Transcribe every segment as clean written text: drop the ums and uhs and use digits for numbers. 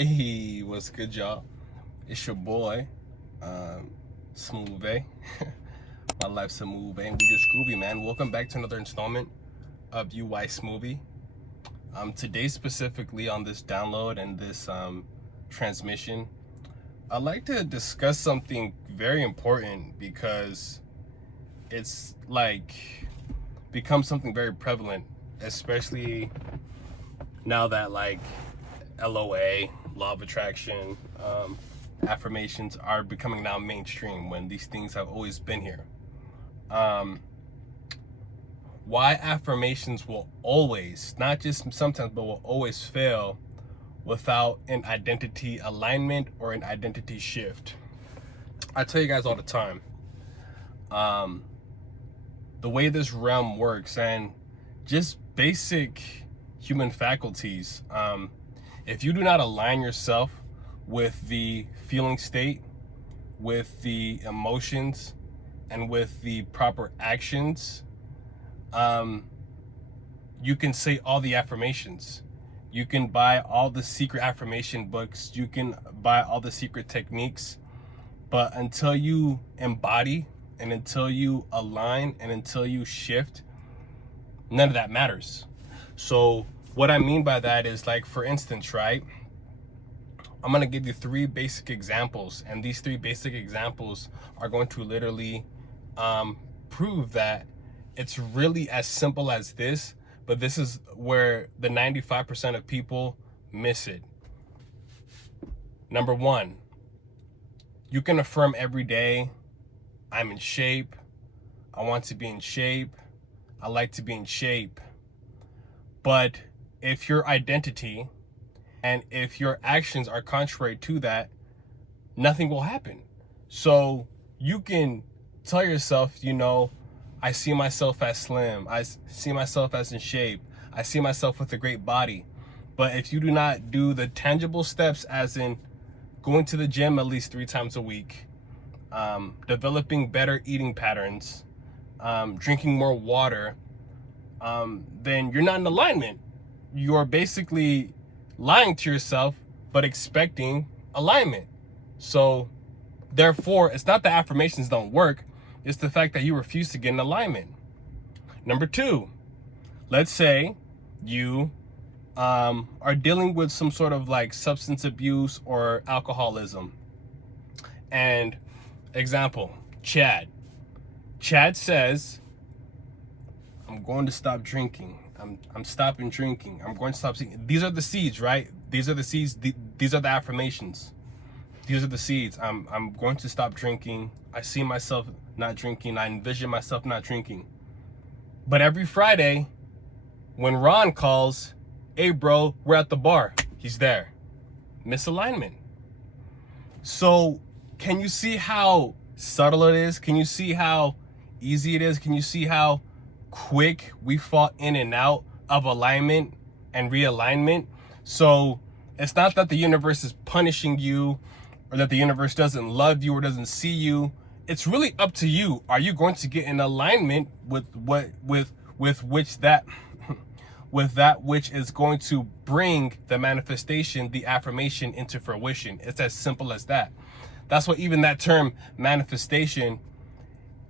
Hey, what's good, y'all? It's your boy, SZMOVY. My life's a movie, and we just groovy, man. Welcome back to another installment of UISZMOVY. Today, specifically on this download and this transmission, I'd like to discuss something very important because it's like become something very prevalent, especially now that like LOA, law of attraction, affirmations are becoming now mainstream when these things have always been here. Why affirmations will always, not just sometimes, but will always fail without an identity alignment or an identity shift. I tell you guys all the time, the way this realm works and just basic human faculties, if you do not align yourself with the feeling state, with the emotions, and with the proper actions, you can say all the affirmations. You can buy all the secret affirmation books. You can buy all the secret techniques. But until you embody and until you align and until you shift, none of that matters. So what I mean by that is, like, for instance, right? I'm going to give you 3 basic examples, and these 3 basic examples are going to literally prove that it's really as simple as this, but this is where the 95% of people miss it. Number 1, you can affirm every day, I'm in shape, I want to be in shape, I like to be in shape. But if your identity and if your actions are contrary to that, nothing will happen. So you can tell yourself, I see myself as slim, I see myself as in shape, I see myself with a great body. But if you do not do the tangible steps, as in going to the gym at least 3 times a week, developing better eating patterns, drinking more water, then you're not in alignment. You're basically lying to yourself, but expecting alignment. So therefore, it's not that affirmations don't work, it's the fact that you refuse to get in alignment. Number 2, let's say you are dealing with some sort of like substance abuse or alcoholism. And example, Chad says, I'm going to stop drinking. I'm stopping drinking. I'm going to stop seeing. These are the seeds, right? These are the seeds. These are the affirmations. These are the seeds. I'm going to stop drinking. I see myself not drinking. I envision myself not drinking. But every Friday, when Ron calls, hey bro, we're at the bar, he's there. Misalignment. So can you see how subtle it is? Can you see how easy it is? Can you see how quick we fall in and out of alignment and realignment? So it's not that the universe is punishing you or that the universe doesn't love you or doesn't see you. It's really up to you. Are you going to get in alignment with that which is going to bring the manifestation, the affirmation into fruition? It's as simple as that. That's what even that term manifestation,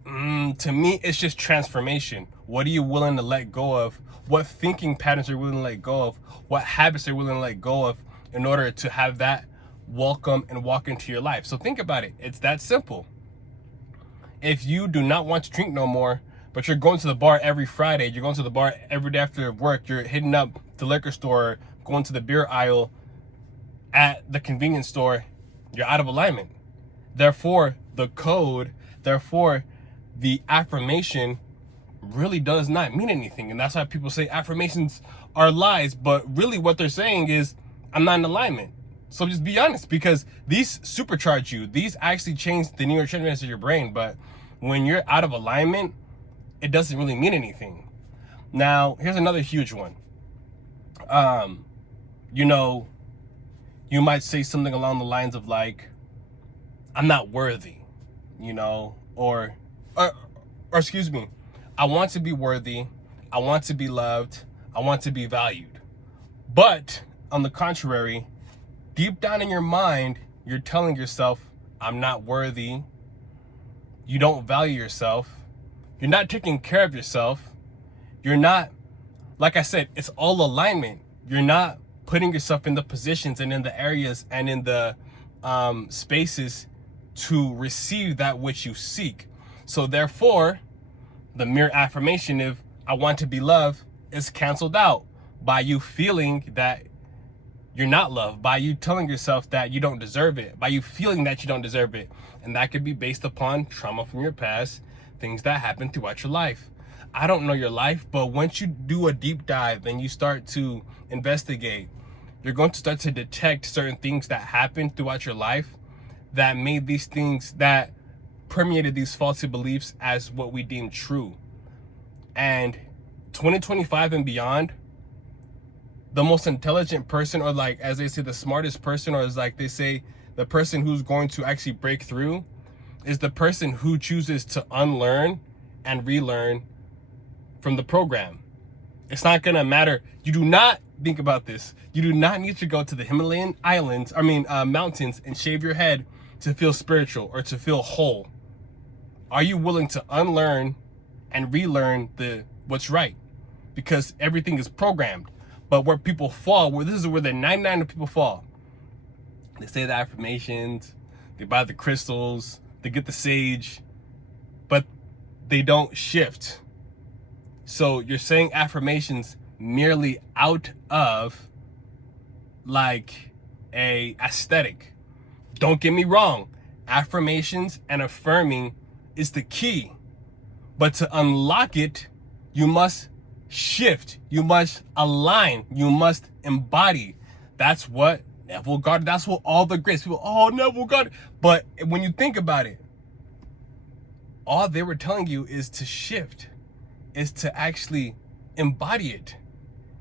to me, it's just transformation. What are you willing to let go of? What thinking patterns are you willing to let go of? What habits are you willing to let go of in order to have that welcome and walk into your life? So think about it. It's that simple. If you do not want to drink no more, but you're going to the bar every Friday, you're going to the bar every day after work, you're hitting up the liquor store, going to the beer aisle at the convenience store, you're out of alignment. Therefore, the affirmation really does not mean anything. And that's why people say affirmations are lies, but really what they're saying is, I'm not in alignment. So just be honest, because these supercharge you. These actually change the neurotransmitters of your brain. But when you're out of alignment, it doesn't really mean anything. Now, here's another huge one. You might say something along the lines of like, I'm not worthy, or excuse me, I want to be worthy, I want to be loved, I want to be valued. But on the contrary, deep down in your mind, you're telling yourself, I'm not worthy. You don't value yourself. You're not taking care of yourself. You're not, like I said, it's all alignment. You're not putting yourself in the positions and in the areas and in the spaces to receive that which you seek. So therefore, the mere affirmation of I want to be loved is canceled out by you feeling that you're not loved, by you telling yourself that you don't deserve it, by you feeling that you don't deserve it. And that could be based upon trauma from your past, things that happened throughout your life. I don't know your life, but once you do a deep dive and you start to investigate, you're going to start to detect certain things that happened throughout your life that made these things, that permeated these faulty beliefs as what we deem true. And 2025 and beyond, the most intelligent person, or like, as they say, the smartest person, or as like they say, the person who's going to actually break through is the person who chooses to unlearn and relearn from the program. It's not gonna matter. You do not, think about this, you do not need to go to the Himalayan mountains and shave your head to feel spiritual or to feel whole. Are you willing to unlearn and relearn what's right? Because everything is programmed. But where people fall, this is where the 99 of people fall. They say the affirmations, they buy the crystals, they get the sage, but they don't shift. So you're saying affirmations merely out of like a aesthetic. Don't get me wrong. Affirmations and affirming is the key. But to unlock it, you must shift, you must align, you must embody. That's what Neville Goddard, that's what all the greats people, oh, Neville Goddard. But when you think about it, all they were telling you is to shift, is to actually embody it.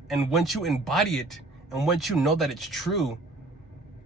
And once you embody it, and once you know that it's true,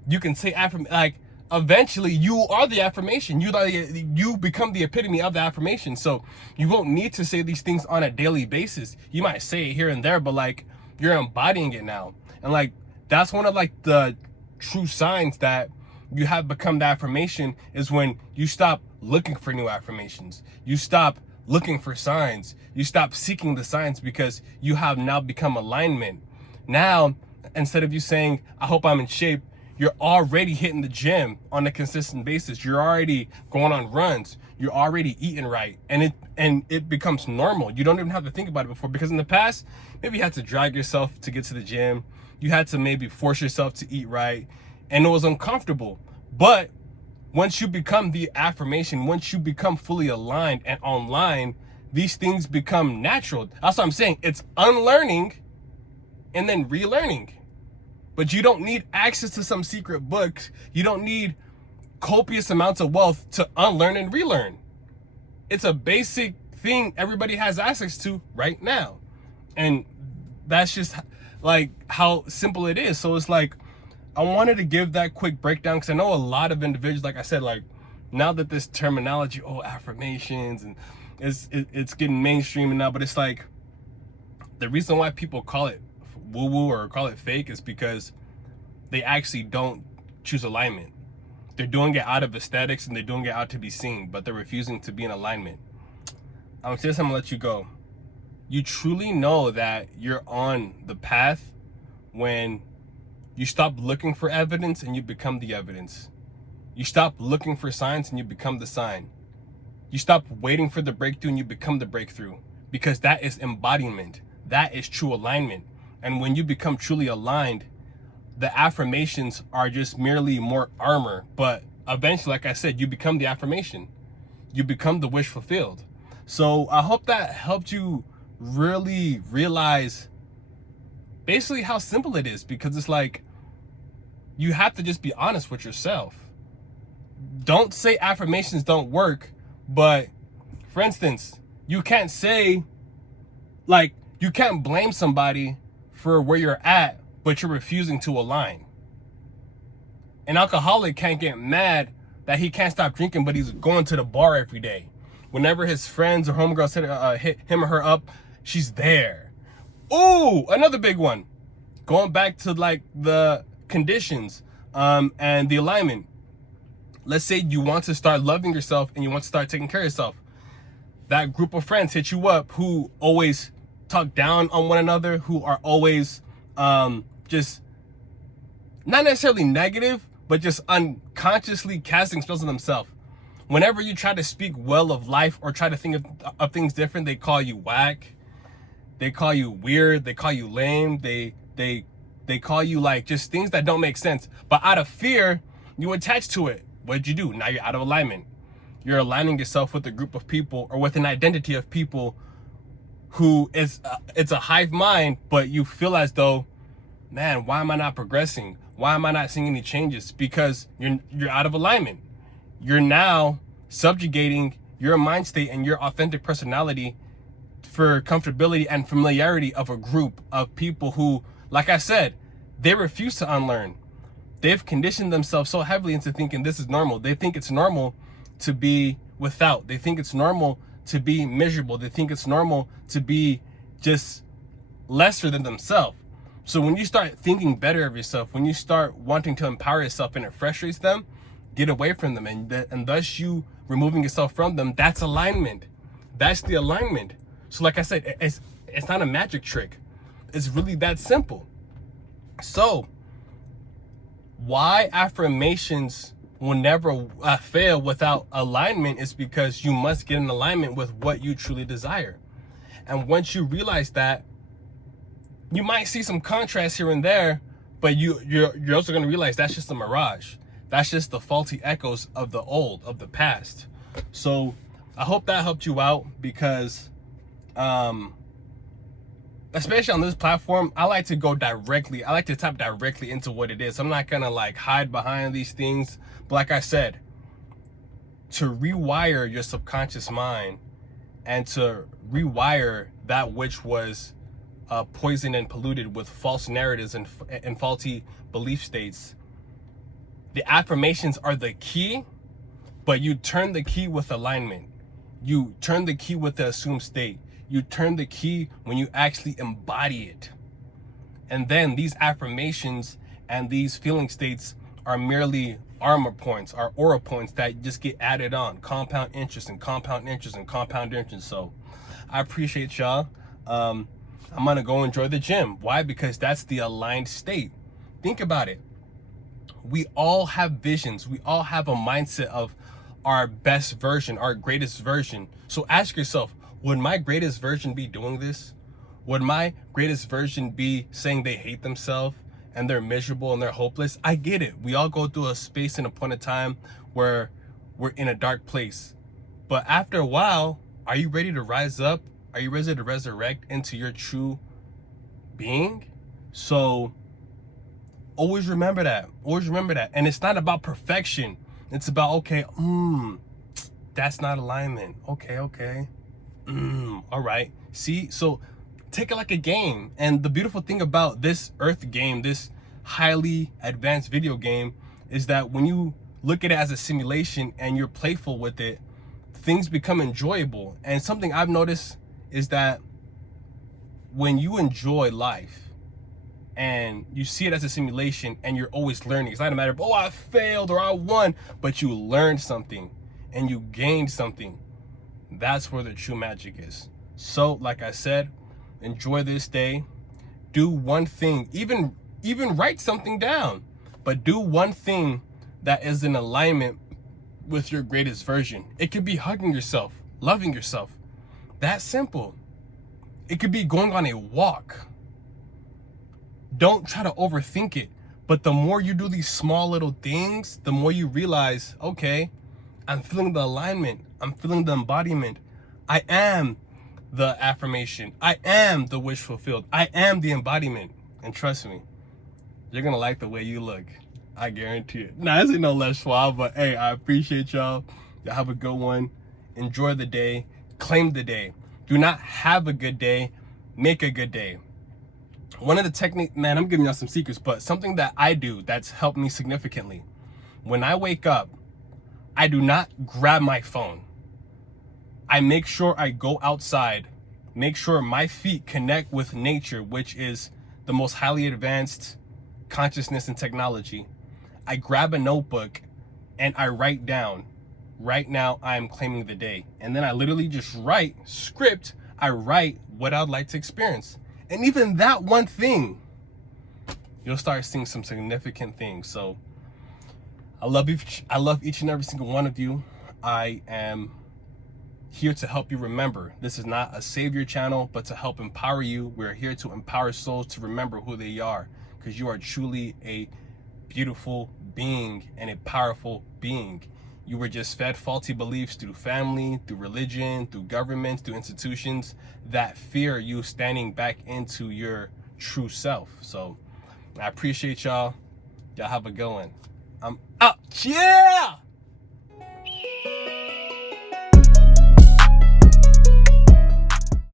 you can say like eventually you are the affirmation. You become the epitome of the affirmation. So you won't need to say these things on a daily basis. You might say it here and there, but like you're embodying it now. And like that's one of like the true signs that you have become the affirmation is when you stop looking for new affirmations. You stop looking for signs. You stop seeking the signs because you have now become alignment. Now, instead of you saying, I hope I'm in shape, you're already hitting the gym on a consistent basis. You're already going on runs. You're already eating right. And it becomes normal. You don't even have to think about it before, because in the past, maybe you had to drag yourself to get to the gym. You had to maybe force yourself to eat right. And it was uncomfortable. But once you become the affirmation, once you become fully aligned and online, these things become natural. That's what I'm saying. It's unlearning and then relearning. But you don't need access to some secret books. You don't need copious amounts of wealth to unlearn and relearn. It's a basic thing everybody has access to right now. And that's just like how simple it is. So it's like, I wanted to give that quick breakdown because I know a lot of individuals, like I said, like now that this terminology, affirmations, and it's getting mainstream now, but it's like the reason why people call it woo-woo or call it fake is because they actually don't choose alignment. They're doing it out of aesthetics and they're doing it out to be seen, but they're refusing to be in alignment. I'm gonna let you go. You truly know that you're on the path when you stop looking for evidence and you become the evidence. You stop looking for signs and you become the sign. You stop waiting for the breakthrough and you become the breakthrough, because that is embodiment. That is true alignment. And when you become truly aligned, the affirmations are just merely more armor. But eventually, like I said, you become the affirmation. You become the wish fulfilled. So I hope that helped you really realize basically how simple it is, because it's like you have to just be honest with yourself. Don't say affirmations don't work, but for instance, you can't say, like, you can't blame somebody for where you're at, but you're refusing to align. An alcoholic can't get mad that he can't stop drinking, but he's going to the bar every day. Whenever his friends or homegirls hit him or her up, she's there. Ooh, another big one. Going back to like the conditions, and the alignment. Let's say you want to start loving yourself and you want to start taking care of yourself. That group of friends hit you up who always talk down on one another, who are always just not necessarily negative, but just unconsciously casting spells on themselves. Whenever you try to speak well of life or try to think of things different, they call you whack, they call you weird, they call you lame, they call you like just things that don't make sense. But out of fear, you attach to it. What'd you do? Now you're out of alignment. You're aligning yourself with a group of people or with an identity of people who is it's a hive mind, but you feel as though, man, why am I not progressing? Why am I not seeing any changes? Because you're out of alignment. You're now subjugating your mind state and your authentic personality for comfortability and familiarity of a group of people who, like I said, they refuse to unlearn. They've conditioned themselves so heavily into thinking this is normal. They think it's normal to be without. They think it's normal to be miserable. They think it's normal to be just lesser than themselves. So when you start thinking better of yourself, when you start wanting to empower yourself and it frustrates them, get away from them, and thus you removing yourself from them, that's alignment. That's the alignment. So like I said, it's not a magic trick. It's really that simple. So why affirmations will never fail without alignment is because you must get in alignment with what you truly desire. And once you realize that, you might see some contrast here and there, but you're also going to realize that's just a mirage. That's just the faulty echoes of the old, of the past. So I hope that helped you out, because especially on this platform, I like to go directly. I like to tap directly into what it is. I'm not going to like hide behind these things. But like I said, to rewire your subconscious mind and to rewire that which was poisoned and polluted with false narratives and faulty belief states, the affirmations are the key, but you turn the key with alignment. You turn the key with the assumed state. You turn the key when you actually embody it. And then these affirmations and these feeling states are merely armor points, are aura points that just get added on, compound interest and compound interest and compound interest. So I appreciate y'all. I'm gonna go enjoy the gym. Why? Because that's the aligned state. Think about it. We all have visions. We all have a mindset of our best version, our greatest version. So ask yourself, would my greatest version be doing this? Would my greatest version be saying they hate themselves and they're miserable and they're hopeless? I get it. We all go through a space and a point of time where we're in a dark place. But after a while, are you ready to rise up? Are you ready to resurrect into your true being? So always remember that. Always remember that. And it's not about perfection. It's about, okay, that's not alignment. Okay. All right. See, so take it like a game. And the beautiful thing about this Earth game, this highly advanced video game, is that when you look at it as a simulation and you're playful with it, things become enjoyable. And something I've noticed is that when you enjoy life and you see it as a simulation and you're always learning, it's not a matter of, oh, I failed or I won, but you learned something and you gained something. That's where the true magic is. So like I said, enjoy this day. Do one thing, even write something down, but do one thing that is in alignment with your greatest version. It could be hugging yourself, loving yourself. That simple. It could be going on a walk. Don't try to overthink it. But the more you do these small little things, the more you realize, okay, I'm feeling the alignment. I'm feeling the embodiment. I am the affirmation. I am the wish fulfilled. I am the embodiment. And trust me, you're going to like the way you look. I guarantee it. Now, this ain't no less suave, but hey, I appreciate y'all. Y'all have a good one. Enjoy the day. Claim the day. Do not have a good day. Make a good day. One of the techniques, man, I'm giving y'all some secrets, but something that I do that's helped me significantly. When I wake up, I do not grab my phone. I make sure I go outside, make sure my feet connect with nature, which is the most highly advanced consciousness and technology. I grab a notebook and I write down, right now I am claiming the day. And then I literally just write script. I write what I'd like to experience. And even that one thing, you'll start seeing some significant things. So I love each and every single one of you. I am here to help you remember. This is not a savior channel, but to help empower you. We're here to empower souls to remember who they are, because you are truly a beautiful being and a powerful being. You were just fed faulty beliefs through family, through religion, through governments, through institutions that fear you standing back into your true self. So I appreciate y'all. Y'all have a good one. I'm out. Yeah!